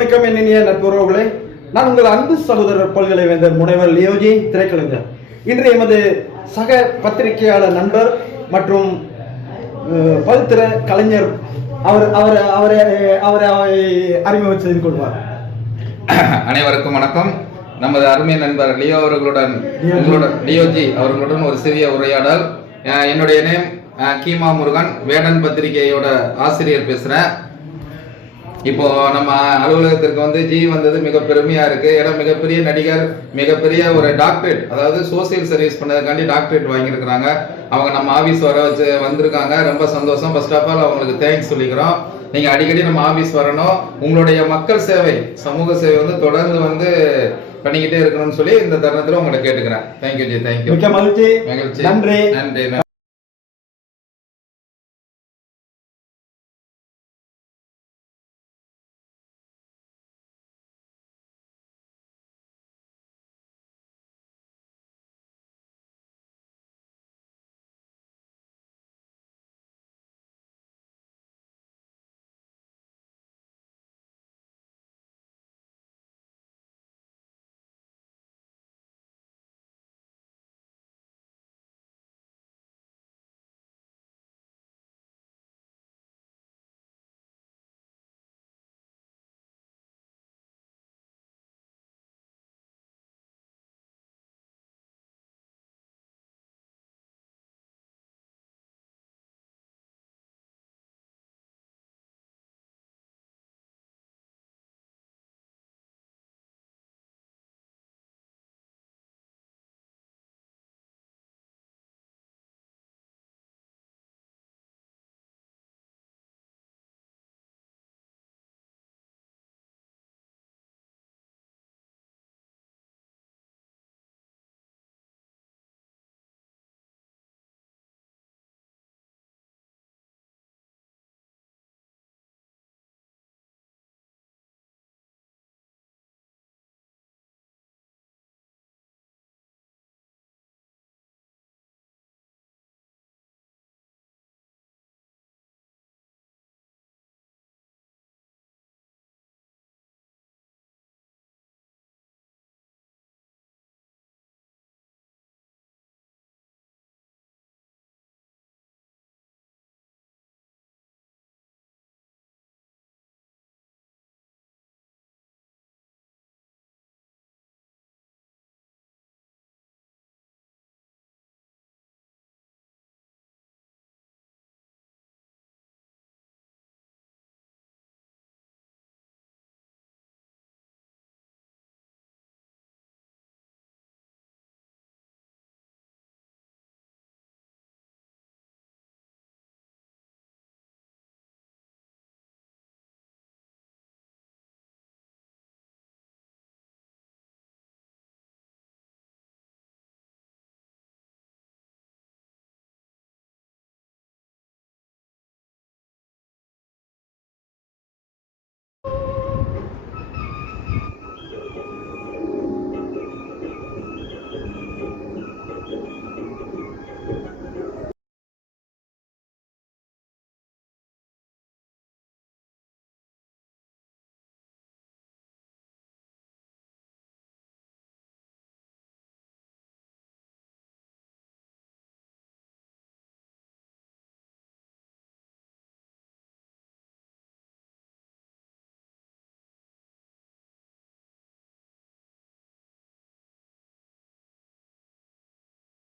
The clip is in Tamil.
வணக்கம் என்னிய நட்புறவுகளே, நான் உங்கள் அன்பு சகோதரர் பல்கலைவேந்தர் முனைவர் லியோஜி திரைக்கலைஞர். இன்று எமது சக பத்திரிகையாளர் நண்பர் மற்றும் பல்திற கலைஞர் அவரை அறிமுகம் செய்து கொள்வார். அனைவருக்கும் வணக்கம். நமது அருமை நண்பர் லியோ அவர்களுடன் லியோஜி அவர்களுடன் ஒரு சிறிய உரையாடல். என்னுடைய நேம் கீமா முருகன், வேடன் பத்திரிகையோட ஆசிரியர் பேசுறேன். இப்போ நம்ம அலுவலகத்திற்கு வந்து ஜி வந்தது மிக பெருமையா இருக்கு. ஏன்னா மிகப்பெரிய நடிகர், மிகப்பெரிய ஒரு டாக்டரேட், அதாவது சோசியல் சர்வீஸ் பண்ணதுக்காண்டி டாக்டரேட் வாங்கியிருக்கிறாங்க. அவங்க நம்ம ஆபீஸ் வர வச்சு வந்திருக்காங்க. ரொம்ப சந்தோஷம். ஃபர்ஸ்ட் ஆஃப் ஆல் அவங்களுக்கு தேங்க்ஸ் சொல்லிக்கிறோம். நீங்க அடிக்கடி நம்ம ஆபீஸ் வரணும். உங்களுடைய மக்கள் சேவை, சமூக சேவை வந்து தொடர்ந்து வந்து பண்ணிக்கிட்டே இருக்கணும்னு சொல்லி இந்த தருணத்துல உங்களை கேட்டுக்கிறேன். Thank you G. தேங்க்யூ. மகிழ்ச்சி. நன்றி.